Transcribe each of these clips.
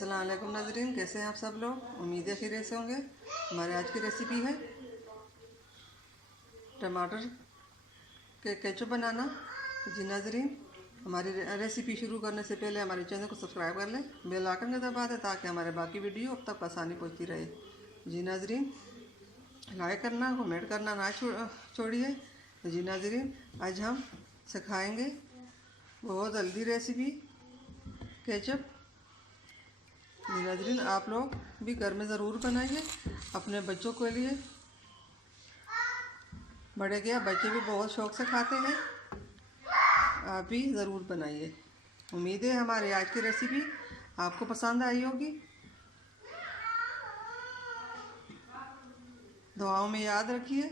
अस्सलाम वालेकुम नाज़रीन, कैसे हैं आप सब लोग। उम्मीद है खैरियत से होंगे। हमारे आज की रेसिपी है टमाटर के केचप बनाना। जी नाज़रीन, हमारी रेसिपी शुरू करने से पहले हमारे चैनल को सब्सक्राइब कर लें, बेल आइकन को दबा दें ताकि हमारे बाकी वीडियो अब तक आसानी पहुंचती रहे। जी नाज़रीन, लाइक करना कमेंट करना ना छोड़िए। जी नाज़रीन, आज हम सिखाएंगे बहुत जल्दी रेसिपी केचप। जी नाज़रीन, आप लोग भी घर में ज़रूर बनाइए अपने बच्चों के लिए। बड़े क्या बच्चे भी बहुत शौक़ से खाते हैं, आप भी ज़रूर बनाइए। उम्मीद है हमारी आज की रेसिपी आपको पसंद आई होगी। दुआओं में याद रखिए।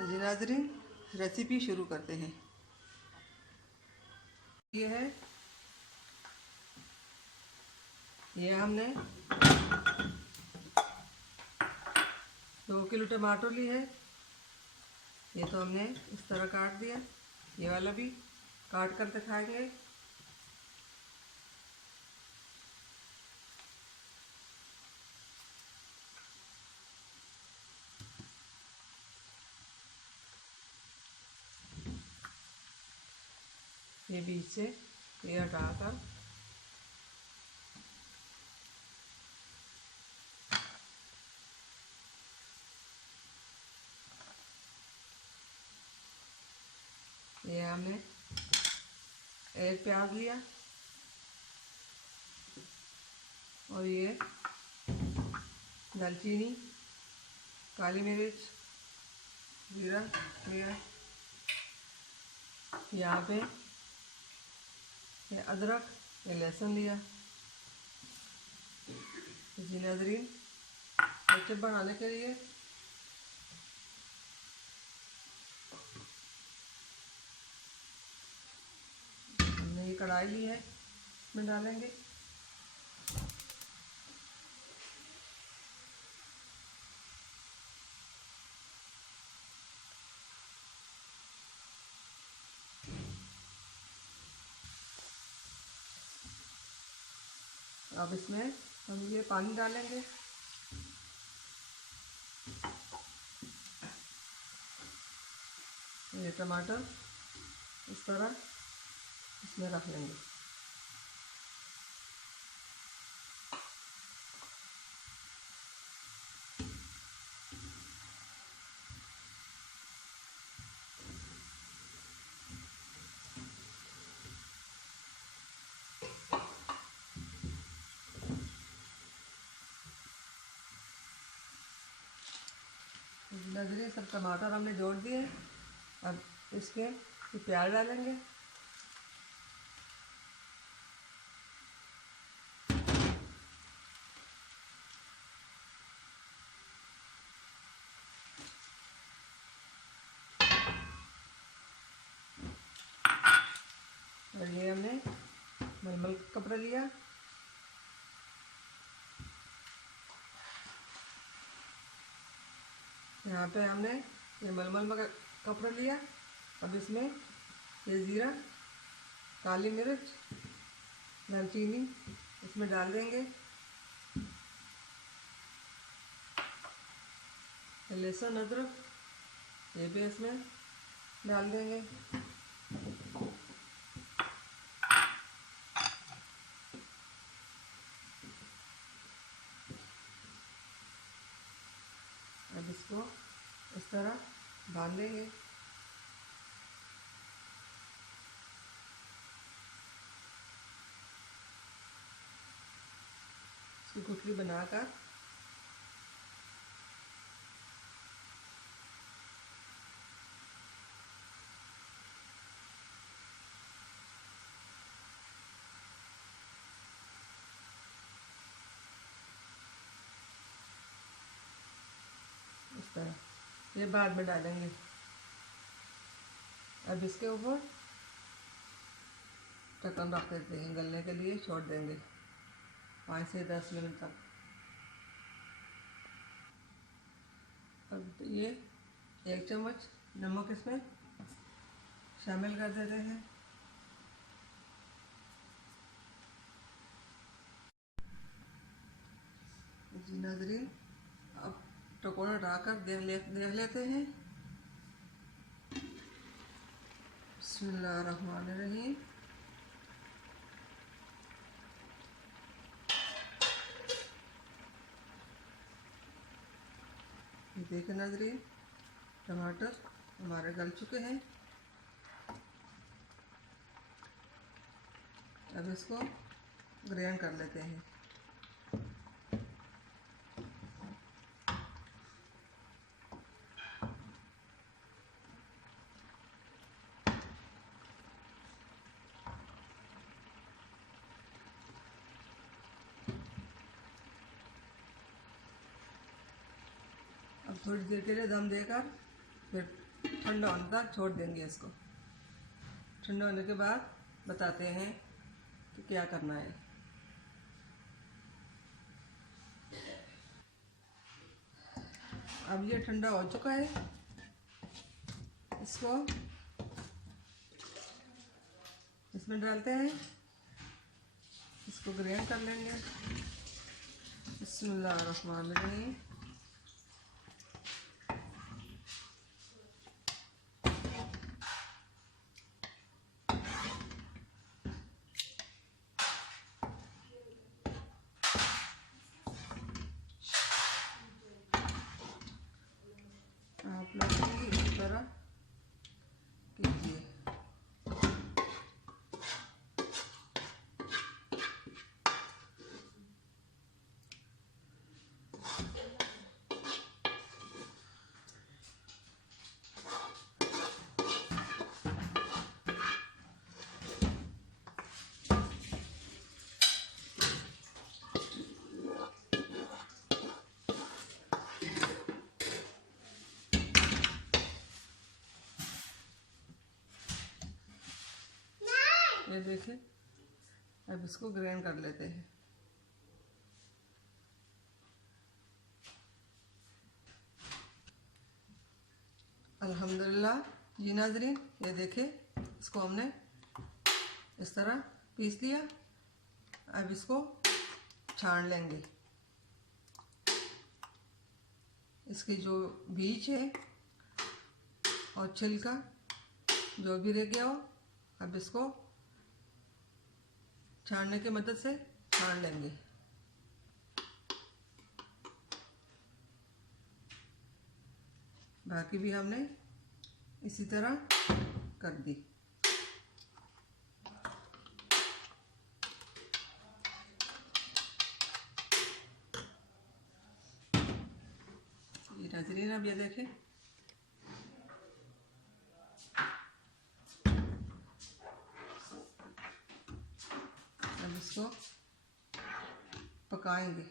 जी नाज़रीन, रेसिपी शुरू करते हैं। ये हमने 2 किलो टमाटर ली है। ये तो हमने इस तरह काट दिया, ये वाला भी काट कर दिखाएंगे। ये बीच से ये हटाकर ये हमने एक प्याज लिया और ये दालचीनी, काली मिर्च, जीरा लिया। यहाँ पे ये अदरक, ये लहसुन लिया। जी नाज़रीन, केचप बनाने के लिए हमने ये कढ़ाई ली है, इसमें डालेंगे। अब इसमें हम ये पानी डालेंगे। ये टमाटर इस तरह इसमें रख लेंगे। नजरे सब टमाटर हमने जोड़ दिए। अब इसके प्याज डालेंगे। और ये हमने मलमल कपड़ा लिया। यहाँ पे हमने ये मलमल कपड़ा लिया। अब इसमें ये ज़ीरा, काली मिर्च, दालचीनी इसमें डाल देंगे। लहसुन अदरक ये भी इसमें डाल देंगे। अब इसको इस तरह बांध देंगे। इसकी गुठली बनाकर इस तरह ये बाद में डालेंगे। अब इसके ऊपर ढक्कन रख देते हैं, गलने के लिए छोड़ देंगे 5 से 10 मिनट तक। अब ये 1 चम्मच नमक इसमें शामिल कर देते हैं। जी नाज़रीन, अब पकौड़ा डालकर देख लेते हैं। बिस्मिल्लाहिर्रहमानिर्रहीम। ये देखें नाज़रीन, टमाटर हमारे गल चुके हैं। अब इसको ग्राइंड कर लेते हैं। अब थोड़ी देर के लिए दम देकर फिर ठंडा होने तक छोड़ देंगे इसको। ठंडा होने के बाद बताते हैं कि क्या करना है। अब ये ठंडा हो चुका है, इसको इसमें डालते हैं, इसको ग्राइंड कर लेंगे। बिस्मिल्लाहिर्रहमानिर्रहीम। आप लोग भी इस तरह कीजिए। ये देखिए, अब इसको ग्राइंड कर लेते हैं। अल्हम्दुलिल्लाह जी नाज़रीन, ये देखिए, इसको हमने इस तरह पीस लिया। अब इसको छान लेंगे। इसकी जो बीज है और छिलका जो भी रह गया हो, अब इसको छानने की मदद से छान लेंगे। बाकी भी हमने इसी तरह कर दी। ये नाज़रीन, अब ये देखें, अब इसको पकाएंगे।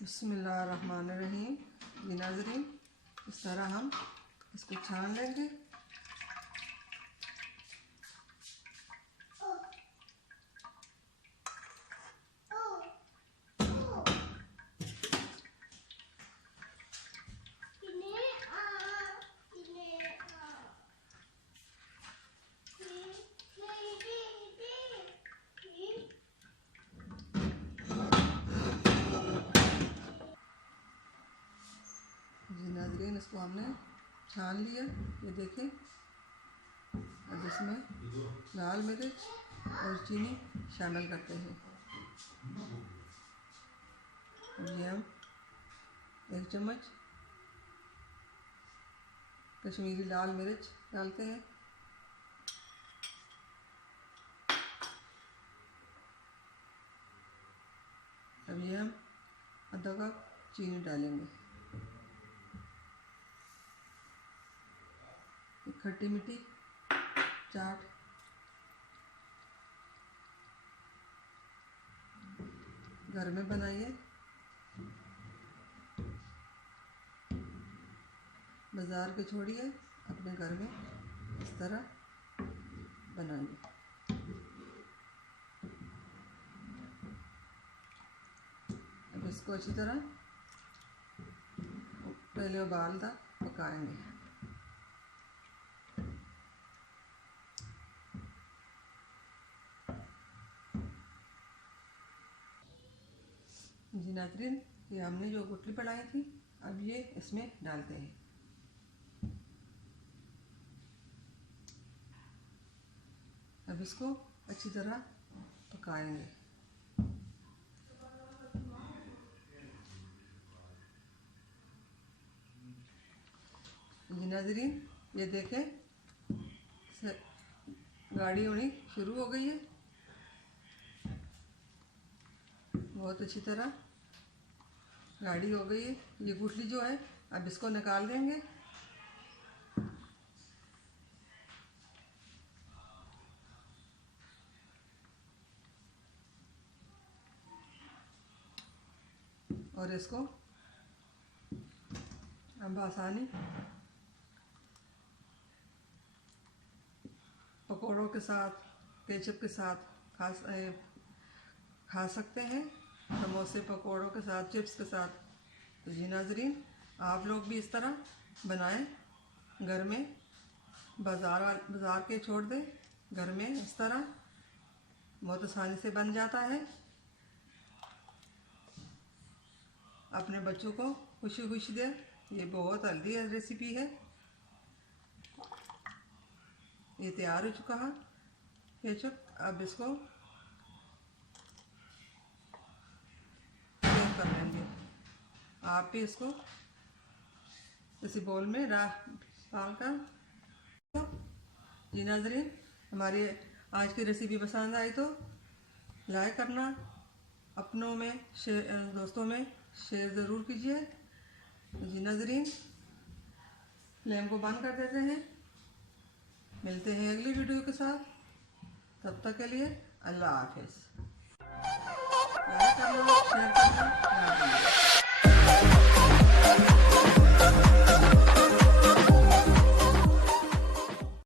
बिस्मिल्लाहिर्रहमानिर्रहीम। जी नाज़रीन, इस तरह हम इसको छान लेंगे। जी नाज़रीन, इसको हमने छान लिया। ये देखें, अब इसमें लाल मिर्च और चीनी शामिल करते हैं। अब ये हम 1 चम्मच कश्मीरी लाल मिर्च डालते हैं। अब ये हम आधा कप चीनी डालेंगे। खट्टी मीठी चाट घर में बनाइए, बाज़ार के छोड़िए, अपने घर में इस तरह बनाइए। अब इसको अच्छी तरह पहले उबालता पकाएंगे। जी नाज़रीन, ये हमने जो गुठली बनाई थी अब ये इसमें डालते हैं। अब इसको अच्छी तरह पकाएंगे। जी नाज़रीन, ये देखें गाढ़ी होनी शुरू हो गई है, बहुत अच्छी तरह गाढ़ी हो गई है। ये गुठली जो है अब इसको निकाल देंगे। और इसको अब आसानी पकौड़ों के साथ, केचप के साथ खा सकते हैं, समोसे पकौड़ों के साथ, चिप्स के साथ। तो जी नाज़रीन, आप लोग भी इस तरह बनाएं घर में, बाज़ार के छोड़ दें, घर में इस तरह बहुत आसानी से बन जाता है। अपने बच्चों को खुशी खुशी दे। ये बहुत हेल्दी रेसिपी है। ये तैयार हो चुका है केचप। अब इसको सर्व कर लेंगे। आप भी इसको किसी बोल में डाल कर। जी नाज़रीन, हमारी आज की रेसिपी पसंद आई तो लाइक करना, अपनों में दोस्तों में शेयर ज़रूर कीजिए। जी नाज़रीन, फ्लेम को बंद कर देते हैं। मिलते हैं अगली वीडियो के साथ। तब तक के लिए अल्लाह हाफिज़। लाइक करना, शेयर करना,